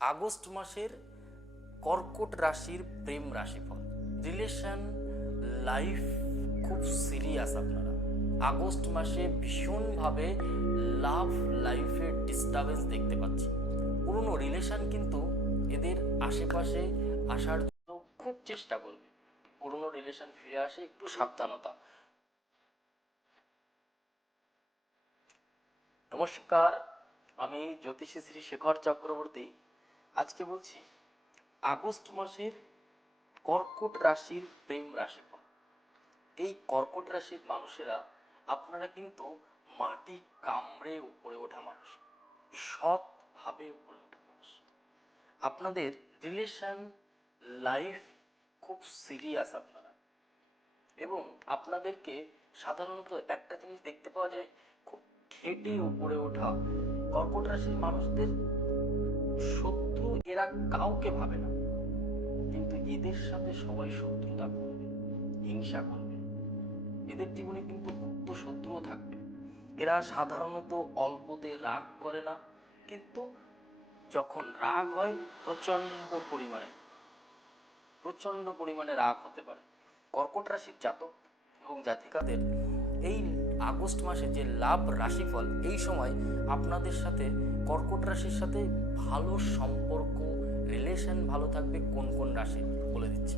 August মাসের কর্কট রাশির প্রেম রাশিফল। রিলেশন, লাইফ খুব সিরিয়াস আপনারা। আগস্ট মাসে ভীষণভাবে লাভ লাইফে ডিস্টারবেন্স দেখতে পাচ্ছি। পুরনো রিলেশন কিন্তু এদের আশেপাশে আসার জন্য খুব চেষ্টা করবে। পুরনো রিলেশন ফিরে আসে একটু সাবধানতা। নমস্কার, আমি জ্যোতিষী শ্রী শেখর চক্রবর্তী। আজকে বলছি, আগস্ট মাসের কর্কট রাশির প্রেম রাশিফল। এই কর্কট রাশির মানুষেরা, আপনারা কিন্তু মাটি কামড়ে উপরে ওঠা মানুষ। সৎভাবে উপরে ওঠা মানুষ। আপনাদের রিলেশন লাইফ খুব সিরিয়াস আপনারা। এবং আপনাদেরকে সাধারণত একটা জিনিস দেখতে পাওয়া যায়, খুব খেটে উপরে ওঠা কর্কট রাশির মানুষদের শত্রু এরা কাউকে ভাবে না। কিন্তু এদের সাথে সবাই শত্রুতা করবে, হিংসা করবে। এদের জীবনে কিন্তু গুপ্ত শত্রুও থাকবে। এরা সাধারণত অল্পতে রাগ করে না, কিন্তু যখন রাগ হয় প্রচণ্ড পরিমাণে প্রচণ্ড পরিমাণে রাগ হতে পারে। কর্কট রাশির জাতক এবং জাতিকাদের এই আগস্ট মাসে যে লাভ রাশিফল, এই সময় আপনাদের সাথে কর্কট রাশির সাথে ভালো সম্পর্ক রিলেশন ভালো থাকবে কোন কোন রাশি বলে দিচ্ছি।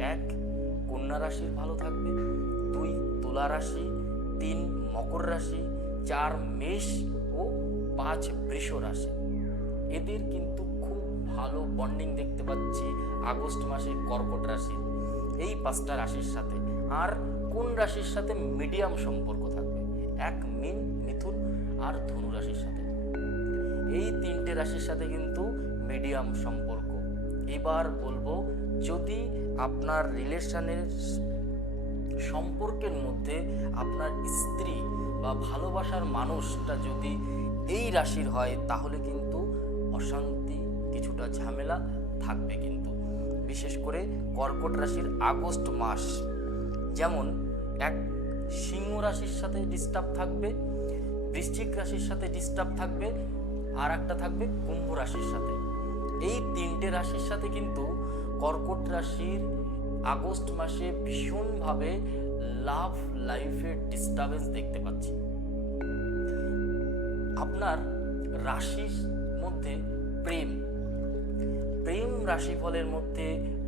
এক, কন্যা রাশির ভালো থাকবে। দুই, তুলা রাশি। তিন, মকর রাশি। চার, মেষ ও পাঁচ, বৃষ রাশি। এদের কিন্তু খুব ভালো বন্ডিং দেখতে পাচ্ছি আগস্ট মাসে কর্কট রাশির। এই পাঁচটা রাশির সাথে। আর কোন রাশির সাথে মিডিয়াম সম্পর্ক থাকবে? এক, মিন, মিথুন আর ধনু রাশির সাথে। এই তিনটে রাশির সাথে কিন্তু মিডিয়াম সম্পর্ক। এবার বলব, যদি আপনার রিলেশনের সম্পর্কের মধ্যে আপনার স্ত্রী বা ভালোবাসার মানুষটা যদি এই রাশির হয়, তাহলে কিন্তু অশান্তি কিছুটা ঝামেলা থাকবে কিন্তু। বিশেষ করে কর্কট রাশির আগস্ট মাস, যেমন এক সিংহ রাশির সাথে ডিস্টার্ব থাকবে, বৃশ্চিক রাশির সাথে ডিস্টার্ব থাকবে আর একটা থাকবে কুম্ভ রাশির সাথে। এই তিনটে রাশির সাথে কিন্তু কর্কট রাশির আগস্ট মাসে ভীষণভাবে লাভ লাইফের ডিস্টারবেন্স দেখতে পাচ্ছি। আপনার রাশির মধ্যে প্রেম। প্রেম রাশিফলের মধ্যে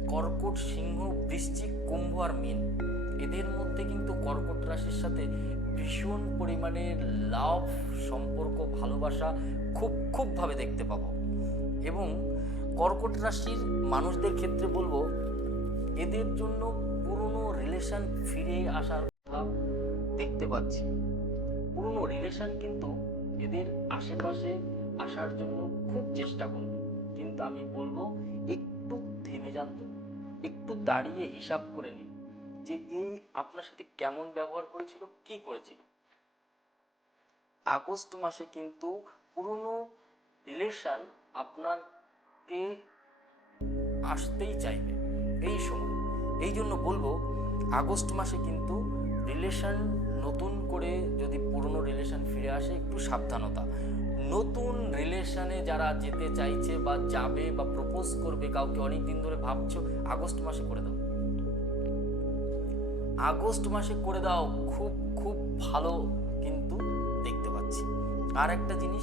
কর্কট সিংহ, বৃশ্চিক কুম্ভ আর মীন। এদের মধ্যে কিন্তু কর্কট রাশির সাথে ভীষণ পরিমাণে লাভ সম্পর্ক, ভালোবাসা খুব খুবভাবে দেখতে পাবো। এবং কর্কট রাশির মানুষদের ক্ষেত্রে বলব, এদের জন্য পুরনো রিলেশন ফিরে আসার কথা দেখতে পাচ্ছি। পুরনো রিলেশন কিন্তু এদের আশেপাশে আসার জন্য খুব চেষ্টা করবে। কিন্তু আমি বলব, একটু থেমে যান একটু দাঁড়িয়ে হিসাব করে নিন। যে এই আপনার সাথে কেমন ব্যবহার করেছিল, কি করেছিল? আগস্ট মাসে কিন্তু পুরনো রিলেশন আপনাকে আসতেই চাইবে। এই সময়। এই জন্য বলব, আগস্ট মাসে কিন্তু রিলেশন নতুন করে যদি পুরনো রিলেশন ফিরে আসে, একটু সাবধানতা। নতুন রিলেশনে যারা যেতে চাইছে বা যাবে বা প্রপোজ করবে, কাউকে অনেক দিন ধরে ভাবছ, আগস্ট মাসে করে দাও। আগস্ট মাসে করে দাও, খুব খুব ভালো কিন্তু দেখতে পাচ্ছি। আর একটা জিনিস,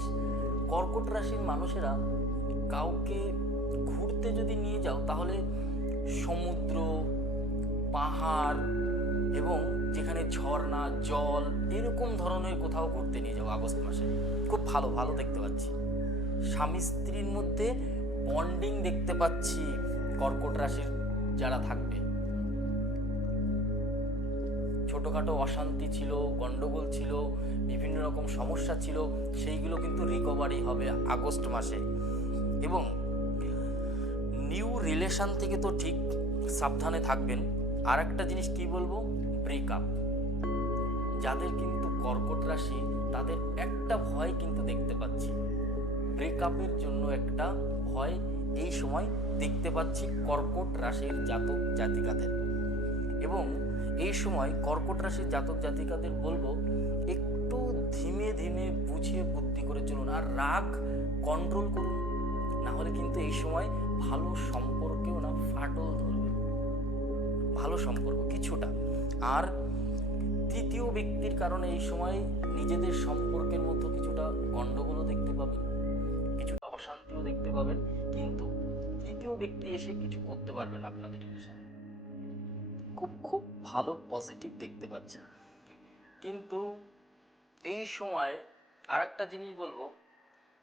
কর্কট রাশির মানুষেরা কাউকে ঘুরতে যদি নিয়ে যাও, তাহলে সমুদ্র, পাহাড় এবং যেখানে ঝর্ণা, জল, এরকম ধরনের কোথাও ঘুরতে নিয়ে যাও আগস্ট মাসে। খুব ভালো ভালো দেখতে পাচ্ছি। স্বামী স্ত্রীর মধ্যে বন্ডিং দেখতে পাচ্ছি কর্কট রাশির যারা থাকবে। ছোটোখাটো অশান্তি ছিল, গন্ডগোল ছিল, বিভিন্ন রকম সমস্যা ছিল, সেইগুলো কিন্তু রিকভারি হবে আগস্ট মাসে। এবং নিউ রিলেশন থেকে তো ঠিক সাবধানে থাকবেন। আর একটা জিনিস কি বলব? ব্রেকআপ যাদের কিন্তু কর্কট রাশি, তাদের একটা ভয় কিন্তু দেখতে পাচ্ছি। ব্রেকআপের জন্য একটা ভয় এই সময় দেখতে পাচ্ছি কর্কট রাশির জাতক জাতিকাদের। এবং এই সময় কর্কট রাশির জাতক জাতিকাদের বলব, একটু ধীমে ধীমে বুঝিয়ে বুদ্ধি করে চলুন আর রাগ কন্ট্রোল করুন। না হলে কিন্তু এই সময় ভালো সম্পর্কেও না ফাটল ধরবে। ভালো সম্পর্ক কিছুটা। আর তৃতীয় ব্যক্তির কারণে এই সময় নিজেদের সম্পর্কের মধ্যে কিছুটা গন্ডগোলও দেখতে পাবেন, কিছুটা অশান্তিও দেখতে পাবেন। কিন্তু তৃতীয় ব্যক্তি এসে কিছু করতে পারবেন আপনাদের রিলেশনে খুব খুব ভালো পজিটিভ দেখতে পাচ্ছেন। কিন্তু এই সময় আর একটা জিনিস বলব,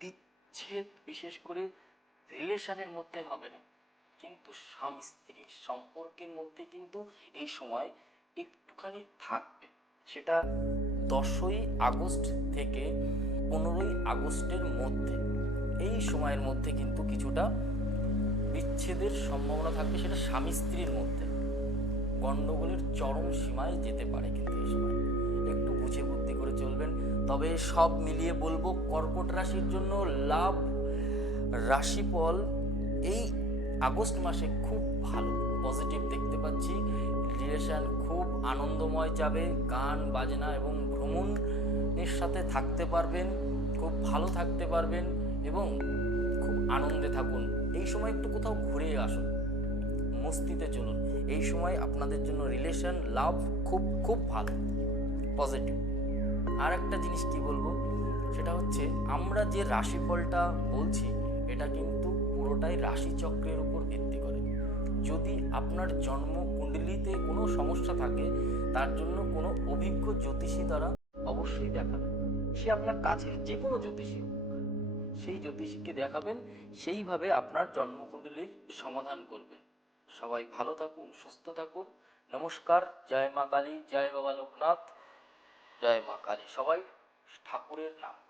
বিচ্ছেদ বিশেষ করে রিলেশনের মধ্যে হবে না। কিন্তু স্বামী স্ত্রীর সম্পর্কের মধ্যে কিন্তু এই সময় একটুখানি থাকবে। সেটা দশই আগস্ট থেকে পনেরোই আগস্টের মধ্যে। এই সময়ের মধ্যে কিন্তু কিছুটা বিচ্ছেদের সম্ভাবনা থাকবে, সেটা স্বামী স্ত্রীর মধ্যে। গন্ডগোলের চরম সীমায় যেতে পারে কিন্তু এই সময়। একটু বুঝে বুদ্ধি করে চলবেন। তবে সব মিলিয়ে বলব, কর্কট রাশির জন্য লাভ রাশিফল এই আগস্ট মাসে খুব ভালো। পজিটিভ দেখতে পাচ্ছি। রিলেশন খুব আনন্দময় যাবে। গান, বাজনা এবং ভ্রমণের সাথে থাকতে পারবেন, খুব ভালো থাকতে পারবেন এবং খুব আনন্দে থাকুন। এই সময় একটু কোথাও ঘুরে আসুন। মস্তিতে চলুন। এই সময় আপনাদের জন্য রিলেশন লাভ খুব খুব ভালো পজিটিভ আর একটা জিনিস কি বলব? সেটা হচ্ছে আমরা যে রাশিফলটা বলছি, এটা কিন্তু পুরোটাই রাশিচক্রের উপর ভিত্তি করে। যদি আপনার জন্ম কুণ্ডলিতে কোনো সমস্যা থাকে, তার জন্য কোনো অভিজ্ঞ জ্যোতিষী দ্বারা অবশ্যই দেখাবেন। সে আপনার কাছের যে কোনো জ্যোতিষী সেই জ্যোতিষীকে দেখাবেন, সেইভাবে আপনার জন্মকুণ্ডলীর সমাধান করবে সবাই ভালো থাকুন, সুস্থ থাকুন। নমস্কার, জয় মা কালী, জয় বাবা লোকনাথ, জয় মা কালী। সবাই ঠাকুরের নাম।